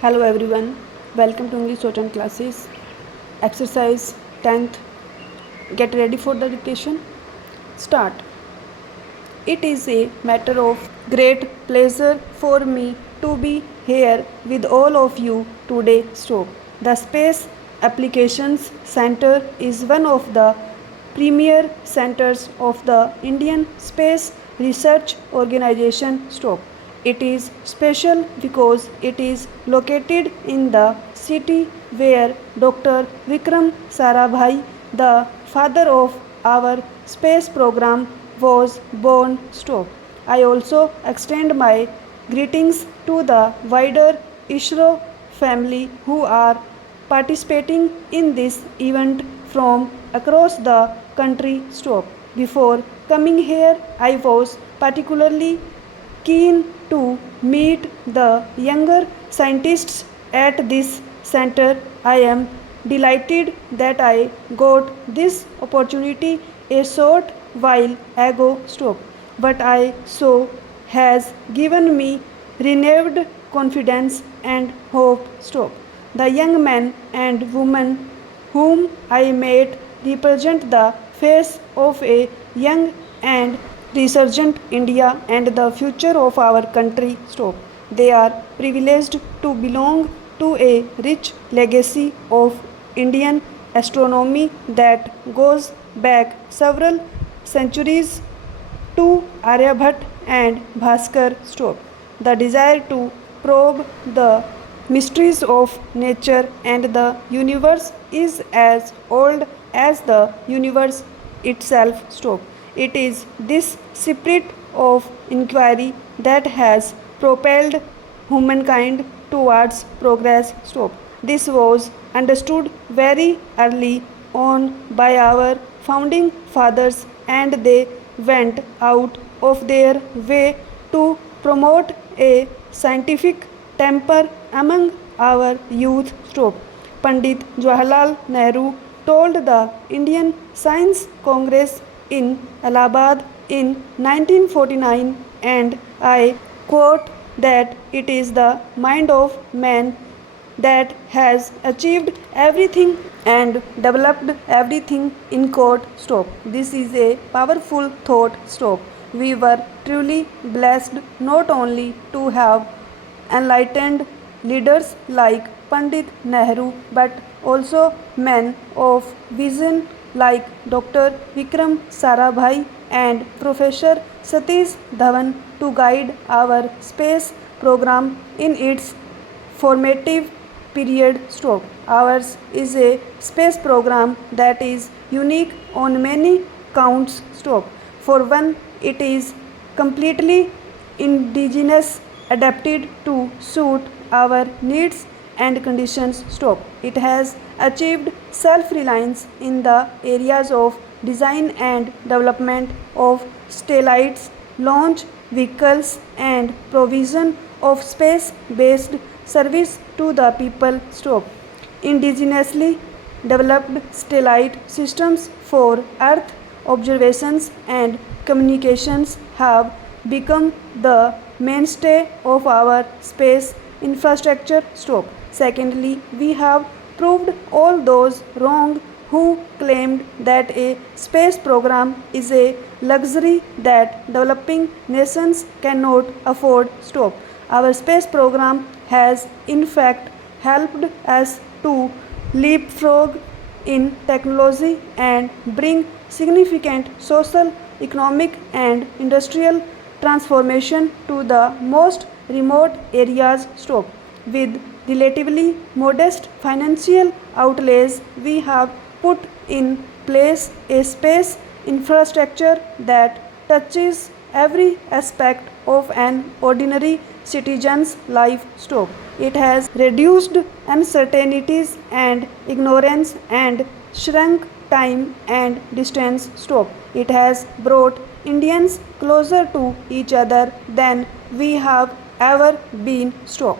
Hello everyone, welcome to English Short classes. Exercise 10th. Get ready for the dictation. Start. It is a matter of great pleasure for me to be here with all of you today. Stop. The Space Applications Center is one of the premier centers of the Indian Space Research Organization. Stop. It is special because it is located in the city where Dr. Vikram Sarabhai, the father of our space program, was born. Stop. I also extend my greetings to the wider ISRO family who are participating in this event from across the country. Stop. Before coming here, I was particularly keen to meet the younger scientists at this center. I am delighted that I got this opportunity a short while ago. Stop. But I so has given me renewed confidence and hope. Stop. The young men and women whom I met represent the face of a young and resurgent India and the future of our country. Stop. They are privileged to belong to a rich legacy of Indian astronomy that goes back several centuries to Aryabhat and Bhaskar. Stop. The desire to probe the mysteries of nature and the universe is as old as the universe itself. Stop. It is this spirit of inquiry that has propelled humankind towards progress. Stop. This was understood very early on by our founding fathers, and they went out of their way to promote a scientific temper among our youth. Stop. Pandit Jawaharlal Nehru told the Indian Science Congress in Allahabad in 1949, and I quote, that it is the mind of man that has achieved everything and developed everything. In quote. Stop. This is a powerful thought. Stop. We were truly blessed not only to have enlightened leaders like Pandit Nehru but also men of vision like Dr. Vikram Sarabhai and Professor Satish Dhawan to guide our space program in its formative period. Stop. Ours is a space program that is unique on many counts. Stop. For one, it is completely indigenous, adapted to suit our needs and conditions. Stop. It has achieved self-reliance in the areas of design and development of satellites, launch vehicles, and provision of space-based service to the people. Stop. Indigenously developed satellite systems for Earth observations and communications have become the mainstay of our space infrastructure. Stop. Secondly, we have proved all those wrong who claimed that a space program is a luxury that developing nations cannot afford. Stop. Our space program has in fact helped us to leapfrog in technology and bring significant social, economic, and industrial transformation to the most remote areas. Stop. With relatively modest financial outlays, we have put in place a space infrastructure that touches every aspect of an ordinary citizen's life. Stop. It has reduced uncertainties and ignorance and shrunk time and distance. Stop. It has brought Indians closer to each other than we have ever been. Stop.